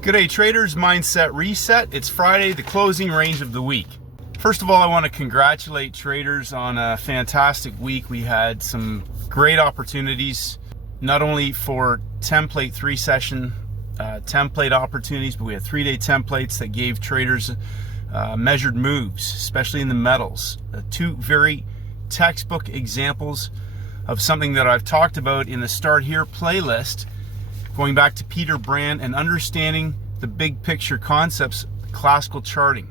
G'day traders, Mindset Reset. It's Friday, the closing range of the week. First of all, I want to congratulate traders on a fantastic week. We had some great opportunities, not only for template 3-session template opportunities, but we had 3-day templates that gave traders measured moves, especially in the metals. Two very textbook examples of something that I've talked about in the Start Here playlist, going back to Peter Brand and understanding the big picture concepts, classical charting,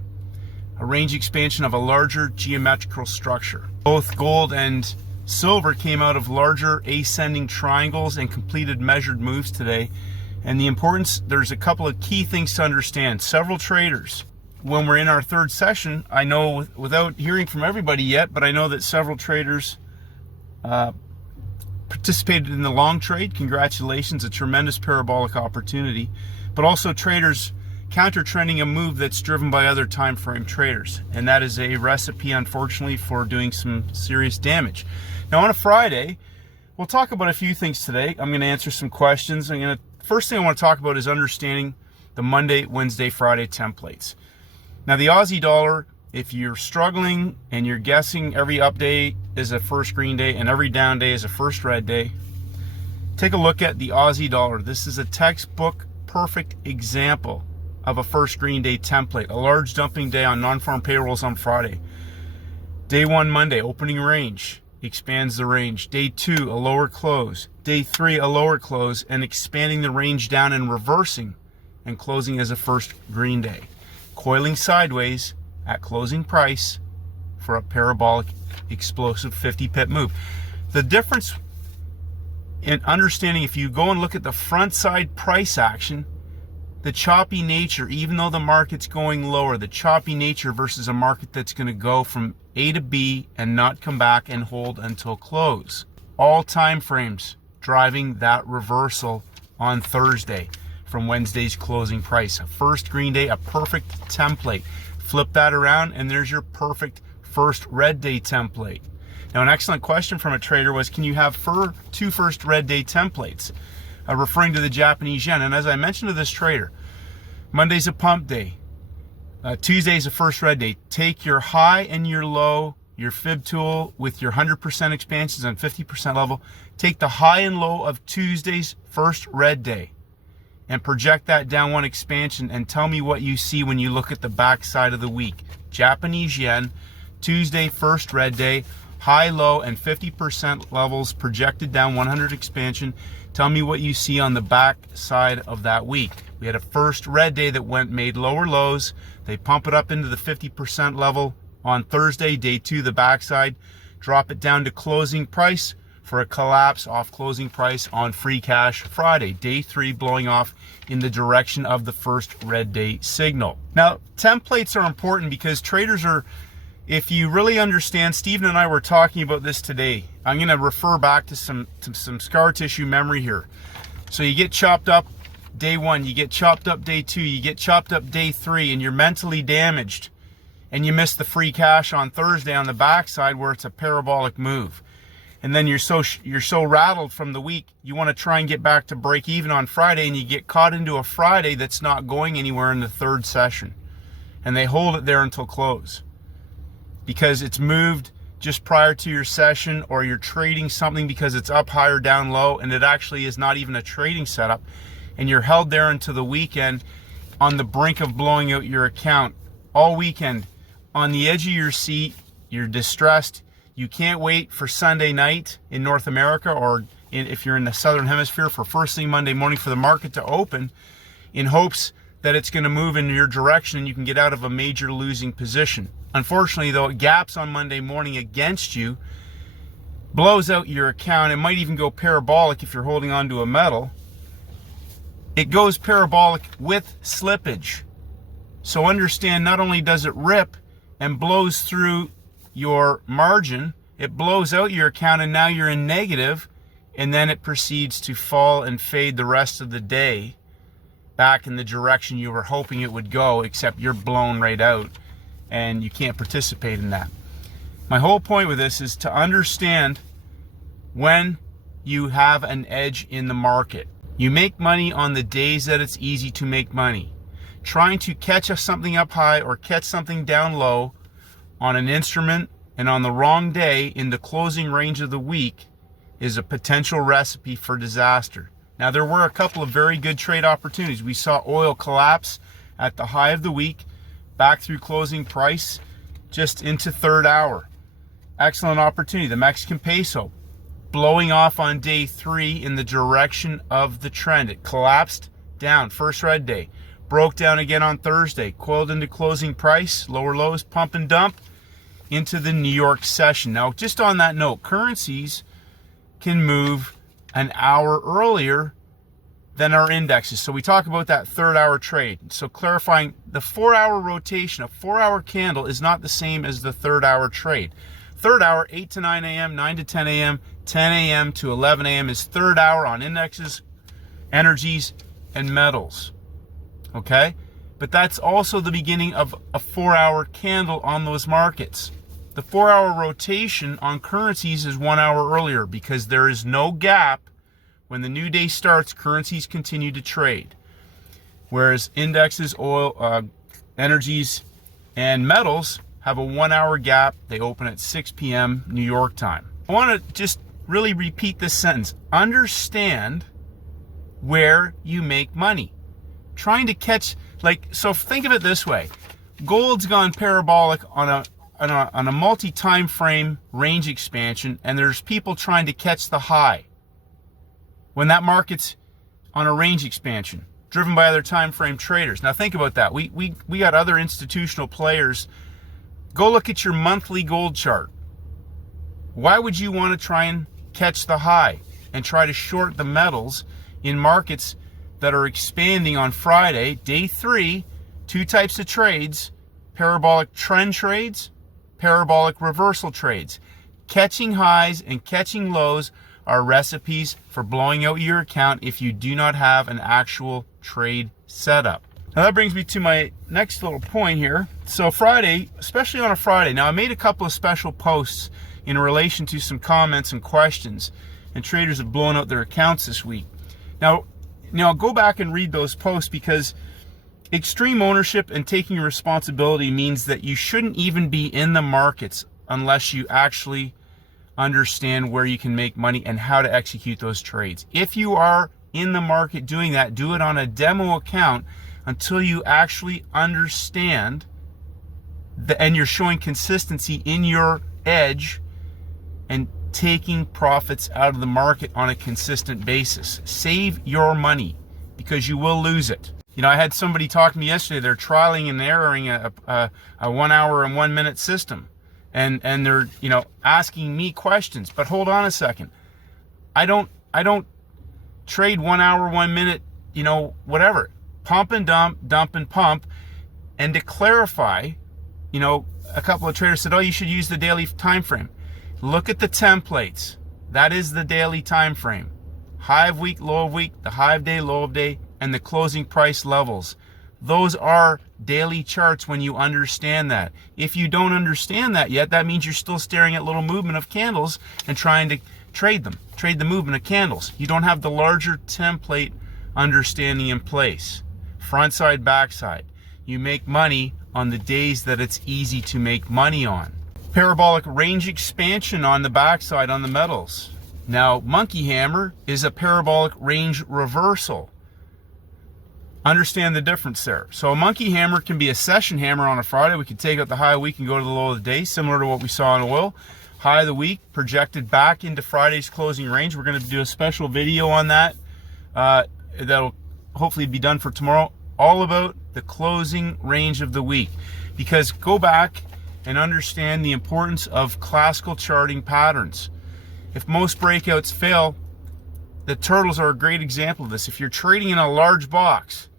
a range expansion of a larger geometrical structure. Both gold and silver came out of larger ascending triangles and completed measured moves today. And the importance, there's a couple of key things to understand. Several traders, when we're in our third session, I know without hearing from everybody yet, but I know that several traders participated in the long trade. Congratulations, a tremendous parabolic opportunity. But also traders counter trending a move that's driven by other time frame traders, and that is a recipe, unfortunately, for doing some serious damage. Now on a Friday, we'll talk about a few things today. I'm going to answer some questions. First thing I want to talk about is understanding the Monday, Wednesday, Friday templates. Now the Aussie dollar, if you're struggling and you're guessing every up day is a first green day and every down day is a first red day, take a look at the Aussie dollar. This is a textbook perfect example of a first green day template. A large dumping day on non-farm payrolls on Friday. Day 1 Monday, opening range, expands the range. Day 2, a lower close. Day 3, a lower close, and expanding the range down and reversing and closing as a first green day. Coiling sideways at closing price for a parabolic explosive 50 pip move. The difference in understanding, if you go and look at the front side price action, the choppy nature, even though the market's going lower, the choppy nature versus a market that's going to go from A to B and not come back and hold until close. All time frames driving that reversal on Thursday from Wednesday's closing price. A first green day, a perfect template. Flip that around and there's your perfect first red day template. Now an excellent question from a trader was, can you have two first red day templates? Referring to the Japanese yen. And as I mentioned to this trader, Monday's a pump day. Tuesday's a first red day. Take your high and your low, your fib tool with your 100% expansions on 50% level. Take the high and low of Tuesday's first red day and project that down one expansion and tell me what you see when you look at the back side of the week. Japanese yen, Tuesday first red day, high, low, and 50% levels projected down 100 expansion. Tell me what you see on the back side of that week. We had a first red day that made lower lows. They pump it up into the 50% level on Thursday. Day 2, the backside, drop it down to closing price for a collapse off closing price on free cash Friday. Day 3 blowing off in the direction of the first red day signal. Now, templates are important because traders are, if you really understand, Stephen and I were talking about this today. I'm going to refer back to some scar tissue memory here. So you get chopped up day 1, you get chopped up day 2, you get chopped up day 3, and you're mentally damaged, and you miss the free cash on Thursday on the backside where it's a parabolic move. And then you're so rattled from the week, you want to try and get back to break even on Friday, and you get caught into a Friday that's not going anywhere in the third session. And they hold it there until close, because it's moved just prior to your session, or you're trading something because it's up high or down low, and it actually is not even a trading setup, and you're held there until the weekend on the brink of blowing out your account all weekend. On the edge of your seat, you're distressed. You can't wait for Sunday night in North America, or if you're in the Southern Hemisphere, for first thing Monday morning for the market to open, in hopes that it's going to move in your direction and you can get out of a major losing position. Unfortunately, though, it gaps on Monday morning against you, blows out your account. It might even go parabolic if you're holding on to a metal. It goes parabolic with slippage. So understand, not only does it rip and blows through your margin, it blows out your account and now you're in negative, and then it proceeds to fall and fade the rest of the day back in the direction you were hoping it would go, except you're blown right out and you can't participate in that. My whole point with this is to understand when you have an edge in the market. You make money on the days that it's easy to make money. Trying to catch something up high or catch something down low on an instrument and on the wrong day in the closing range of the week is a potential recipe for disaster. Now, there were a couple of very good trade opportunities. We saw oil collapse at the high of the week, back through closing price, just into third hour. Excellent opportunity. The Mexican peso blowing off on day 3 in the direction of the trend. It collapsed down, first red day. Broke down again on Thursday, coiled into closing price, lower lows, pump and dump into the New York session. Now, just on that note, currencies can move an hour earlier than our indexes. So we talk about that third hour trade. So clarifying, the 4-hour rotation, a 4-hour candle is not the same as the third hour trade. Third hour, 8 to 9 a.m., 9 to 10 a.m., 10 a.m. to 11 a.m. is third hour on indexes, energies, and metals. Okay? But that's also the beginning of a 4-hour candle on those markets. The 4-hour rotation on currencies is 1 hour earlier because there is no gap. When the new day starts, currencies continue to trade. Whereas indexes, oil, energies, and metals have a 1-hour gap. They open at 6 p.m. New York time. I want to just really repeat this sentence. Understand where you make money. Trying to catch, so think of it this way. Gold's gone parabolic on a multi-time frame range expansion, and there's people trying to catch the high when that market's on a range expansion driven by other time frame traders. Now think about that. We got other institutional players. Go look at your monthly gold chart. Why would you want to try and catch the high and try to short the metals in markets that are expanding on Friday, day 3? 2 types of trades: parabolic trend trades, parabolic reversal trades. Catching highs and catching lows are recipes for blowing out your account if you do not have an actual trade setup. Now that brings me to my next little point here. So Friday, especially on a Friday, now I made a couple of special posts in relation to some comments and questions, and traders have blown out their accounts this week. Now go back and read those posts, because extreme ownership and taking responsibility means that you shouldn't even be in the markets unless you actually understand where you can make money and how to execute those trades. If you are in the market doing that, do it on a demo account until you actually understand and you're showing consistency in your edge and taking profits out of the market on a consistent basis. Save your money, because you will lose it. I had somebody talk to me yesterday. They're trialing and erroring a 1 hour and 1 minute system. And they're, asking me questions. But hold on a second. I don't trade 1 hour, 1 minute, whatever. Pump and dump, dump and pump. And to clarify, a couple of traders said, oh, you should use the daily time frame. Look at the templates. That is the daily time frame. High of week, low of week, the high of day, low of day, and the closing price levels. Those are daily charts when you understand that. If you don't understand that yet, that means you're still staring at little movement of candles and trying to trade them. Trade the movement of candles. You don't have the larger template understanding in place. Front side, back side. You make money on the days that it's easy to make money on. Parabolic range expansion on the backside on the metals. Now, monkey hammer is a parabolic range reversal. Understand the difference there. So a monkey hammer can be a session hammer on a Friday. We can take out the high of the week and go to the low of the day, similar to what we saw in oil. High of the week projected back into Friday's closing range. We're going to do a special video on that. That'll hopefully be done for tomorrow. All about the closing range of the week. Because go back and understand the importance of classical charting patterns. If most breakouts fail, the turtles are a great example of this. If you're trading in a large box,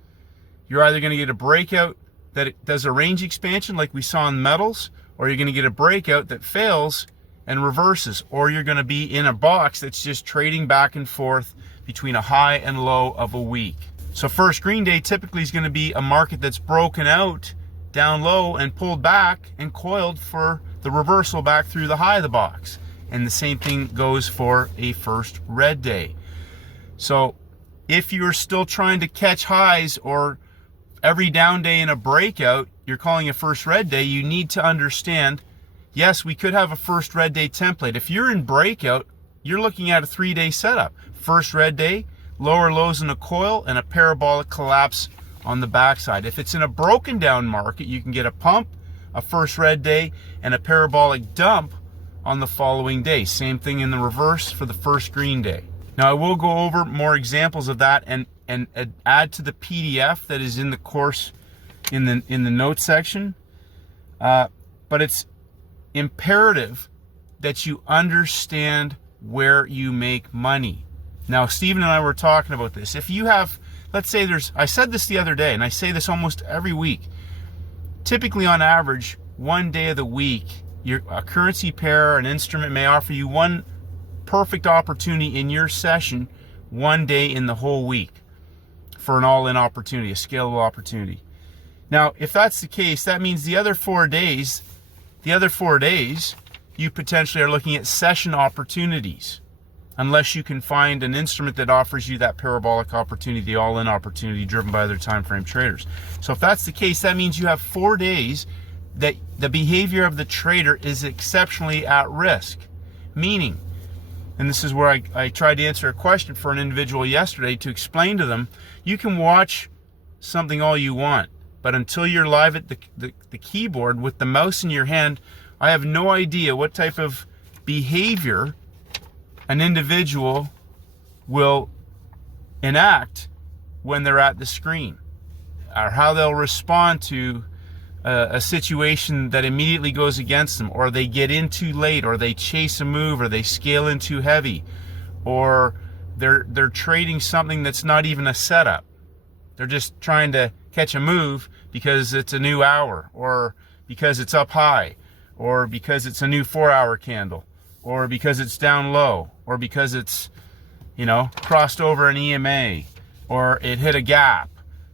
you're either going to get a breakout that it does a range expansion like we saw in metals, or you're going to get a breakout that fails and reverses, or you're going to be in a box that's just trading back and forth between a high and low of a week. So first green day typically is going to be a market that's broken out down low and pulled back and coiled for the reversal back through the high of the box. And the same thing goes for a first red day. So If you're still trying to catch highs, or every down day in a breakout you're calling a first red day, you need to understand, yes, we could have a first red day template. If you're in breakout, you're looking at a 3-day setup. First red day, lower lows in a coil, and a parabolic collapse on the backside. If it's in a broken down market, you can get a pump, a first red day, and a parabolic dump on the following day. Same thing in the reverse for the first green day. Now I will go over more examples of that and add to the PDF that is in the course in the notes section. But it's imperative that you understand where you make money. Now, Stephen and I were talking about this. If you have, let's say I said this the other day, and I say this almost every week, typically on average, one day of the week, a currency pair, an instrument may offer you one perfect opportunity in your session, one day in the whole week for an all-in opportunity, a scalable opportunity. Now, if that's the case, that means the other 4 days, you potentially are looking at session opportunities, unless you can find an instrument that offers you that parabolic opportunity, the all-in opportunity driven by other time frame traders. So if that's the case, that means you have 4 days that the behavior of the trader is exceptionally at risk. Meaning, and this is where I tried to answer a question for an individual yesterday to explain to them, you can watch something all you want, but until you're live at the keyboard with the mouse in your hand, I have no idea what type of behavior an individual will enact when they're at the screen, or how they'll respond to a situation that immediately goes against them, or they get in too late, or they chase a move, or they scale in too heavy, or they're trading something that's not even a setup. They're just trying to catch a move because it's a new hour, or because it's up high, or because it's a new 4-hour candle, or because it's down low, or because it's, crossed over an EMA, or it hit a gap,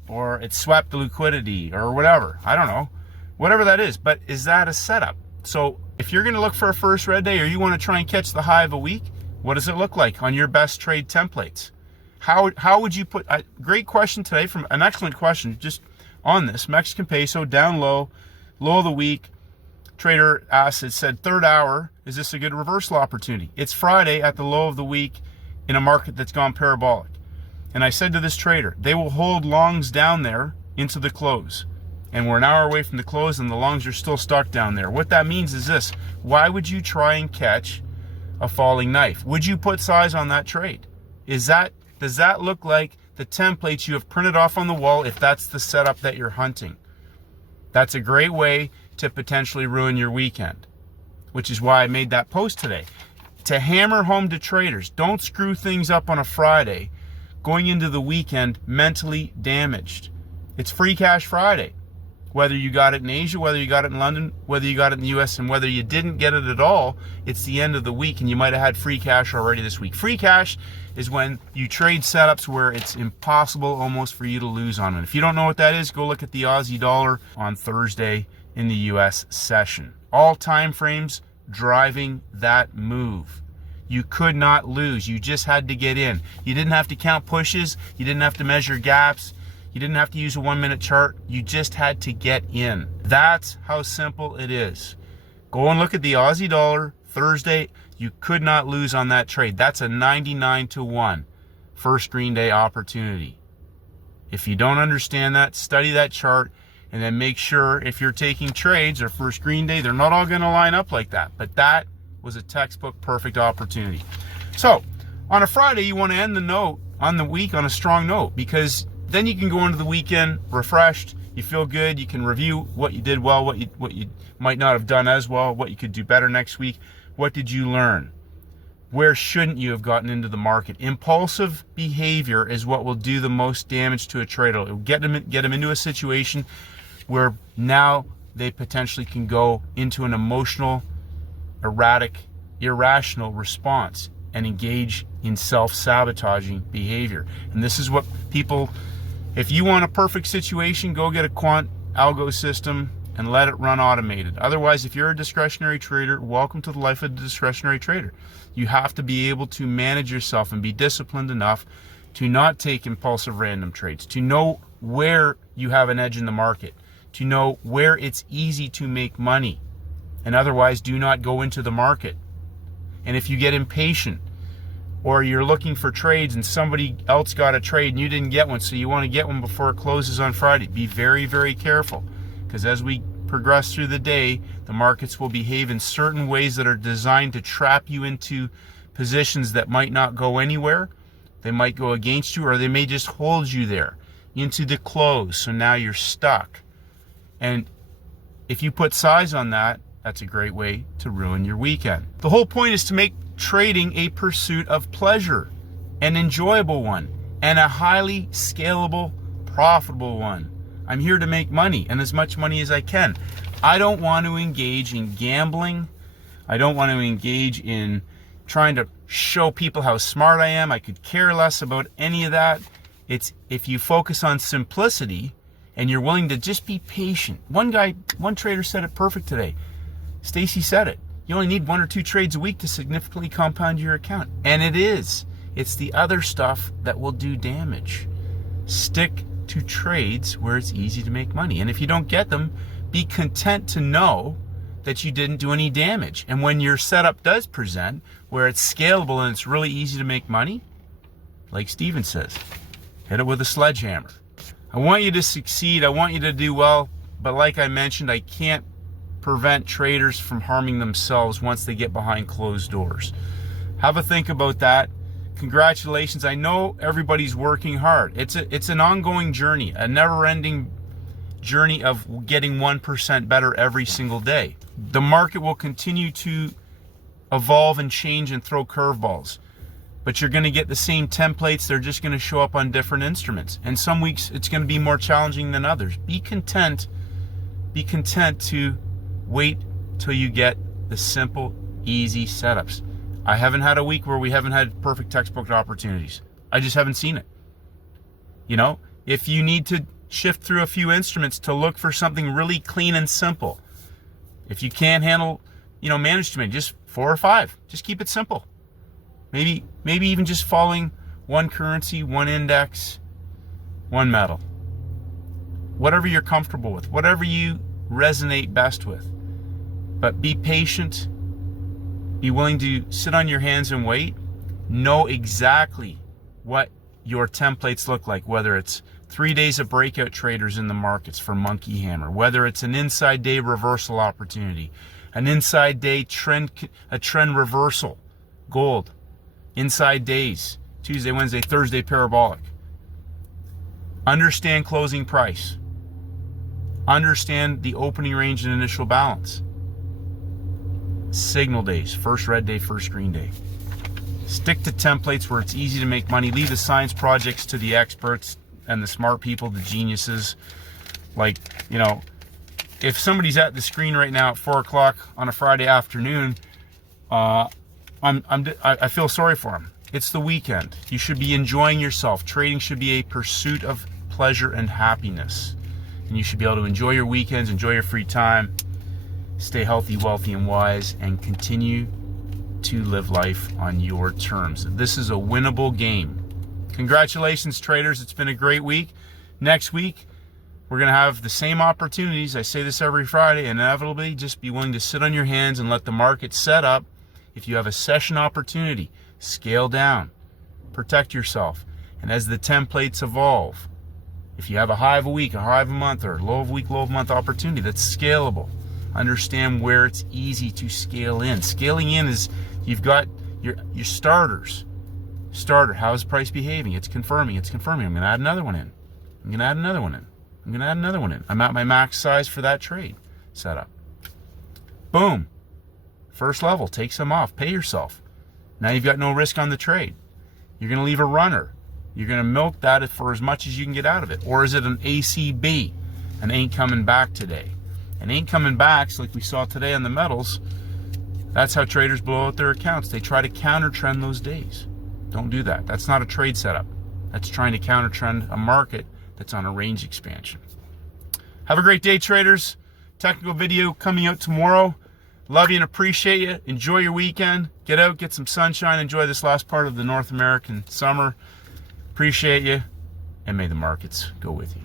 or it swept the liquidity, or whatever. I don't know. Whatever that is. But is that a setup? So if you're going to look for a first red day, or you want to try and catch the high of a week, what does it look like on your best trade templates? How would you put, great question today, from an excellent question just on this. Mexican peso down low, low of the week. Trader asked, it said, 3rd hour, is this a good reversal opportunity? It's Friday at the low of the week in a market that's gone parabolic. And I said to this trader, they will hold longs down there into the close. And we're an hour away from the close, and the longs are still stuck down there. What that means is this: why would you try and catch a falling knife? Would you put size on that trade? Does that look like the templates you have printed off on the wall if that's the setup that you're hunting? That's a great way to potentially ruin your weekend, which is why I made that post today. To hammer home to traders, don't screw things up on a Friday going into the weekend mentally damaged. It's Free Cash Friday. Whether you got it in Asia, whether you got it in London, whether you got it in the US, and whether you didn't get it at all, it's the end of the week, and you might have had free cash already this week. Free cash is when you trade setups where it's impossible almost for you to lose on it. If you don't know what that is, go look at the Aussie dollar on Thursday in the US session. All time frames driving that move. You could not lose. You just had to get in. You didn't have to count pushes. You didn't have to measure gaps. You didn't have to use a 1-minute chart. You just had to get in. That's how simple it is. Go and look at the Aussie dollar Thursday. You could not lose on that trade. That's a 99-1 first green day opportunity. If you don't understand that, study that chart, and then make sure if you're taking trades or first green day, they're not all going to line up like that. But that was a textbook perfect opportunity. So on a Friday, you want to end the note on the week on a strong note, because then you can go into the weekend refreshed. You feel good. You can review what you did well, what you might not have done as well, what you could do better next week. What did you learn? Where shouldn't you have gotten into the market? Impulsive behavior is what will do the most damage to a trader. It will get them into a situation where now they potentially can go into an emotional, erratic, irrational response and engage in self-sabotaging behavior. And this is what people, if you want a perfect situation, go get a quant algo system and let it run automated. Otherwise, if you're a discretionary trader, welcome to the life of a discretionary trader. You have to be able to manage yourself and be disciplined enough to not take impulsive random trades, to know where you have an edge in the market, to know where it's easy to make money, and otherwise do not go into the market. And if you get impatient, or you're looking for trades and somebody else got a trade and you didn't get one, so you want to get one before it closes on Friday, be very, very careful, because as we progress through the day, the markets will behave in certain ways that are designed to trap you into positions that might not go anywhere. They might go against you, or they may just hold you there into the close, so now you're stuck. And if you put size on that, that's a great way to ruin your weekend. The whole point is to make trading a pursuit of pleasure, an enjoyable one, and a highly scalable, profitable one. I'm here to make money, and as much money as I can. I don't want to engage in gambling. I don't want to engage in trying to show people how smart I am. I could care less about any of that. It's if you focus on simplicity and you're willing to just be patient. One trader said it perfect today. Stacey said it. You only need 1 or 2 trades a week to significantly compound your account. And it is. It's the other stuff that will do damage. Stick to trades where it's easy to make money. And if you don't get them, be content to know that you didn't do any damage. And when your setup does present, where it's scalable and it's really easy to make money, like Steven says, hit it with a sledgehammer. I want you to succeed. I want you to do well. But like I mentioned, I can't prevent traders from harming themselves once they get behind closed doors. Have a think about that. Congratulations. I know everybody's working hard. It's an ongoing journey, a never-ending journey of getting 1% better every single day. The market will continue to evolve and change and throw curveballs, but you're going to get the same templates. They're just going to show up on different instruments, and some weeks it's going to be more challenging than others. Be content to wait till you get the simple, easy setups. I haven't had a week where we haven't had perfect textbook opportunities. I just haven't seen it. You know, if you need to shift through a few instruments to look for something really clean and simple, if you can't handle, manage to make just 4 or 5, just keep it simple. Maybe even just following one currency, one index, one metal. Whatever you're comfortable with, whatever you resonate best with. But be patient. Be willing to sit on your hands and wait. Know exactly what your templates look like, whether it's 3 days of breakout traders in the markets for Monkey Hammer, whether it's an inside day reversal opportunity, an inside day a trend reversal, gold, inside days, Tuesday, Wednesday, Thursday parabolic. Understand closing price. Understand the opening range and initial balance. Signal days, first red day, first green day. Stick to templates where it's easy to make money. Leave the science projects to the experts and the smart people, the geniuses. Like, if somebody's at the screen right now at 4 o'clock on a Friday afternoon, I feel sorry for them. It's the weekend. You should be enjoying yourself. Trading should be a pursuit of pleasure and happiness. And you should be able to enjoy your weekends, enjoy your free time, stay healthy, wealthy, and wise, and continue to live life on your terms. This is a winnable game. Congratulations, traders. It's been a great week. Next week, we're going to have the same opportunities. I say this every Friday. Inevitably, just be willing to sit on your hands and let the market set up. If you have a session opportunity, scale down. Protect yourself. And as the templates evolve, if you have a high of a week, a high of a month, or low of a week, low of a month opportunity that's scalable, understand where it's easy to scale in. Scaling in is you've got your starters. Starter, how is price behaving? It's confirming. I'm going to add another one in. I'm going to add another one in. I'm at my max size for that trade setup. Boom. First level, take some off, pay yourself. Now you've got no risk on the trade. You're going to leave a runner. You're going to milk that for as much as you can get out of it. Or is it an ACB? An ain't coming back today. And ain't coming backs like we saw today on the metals. That's how traders blow out their accounts. They try to counter trend those days. Don't do that. That's not a trade setup. That's trying to counter trend a market that's on a range expansion. Have a great day, traders. Technical video coming out tomorrow. Love you and appreciate you. Enjoy your weekend. Get out, get some sunshine. Enjoy this last part of the North American summer. Appreciate you, and may the markets go with you.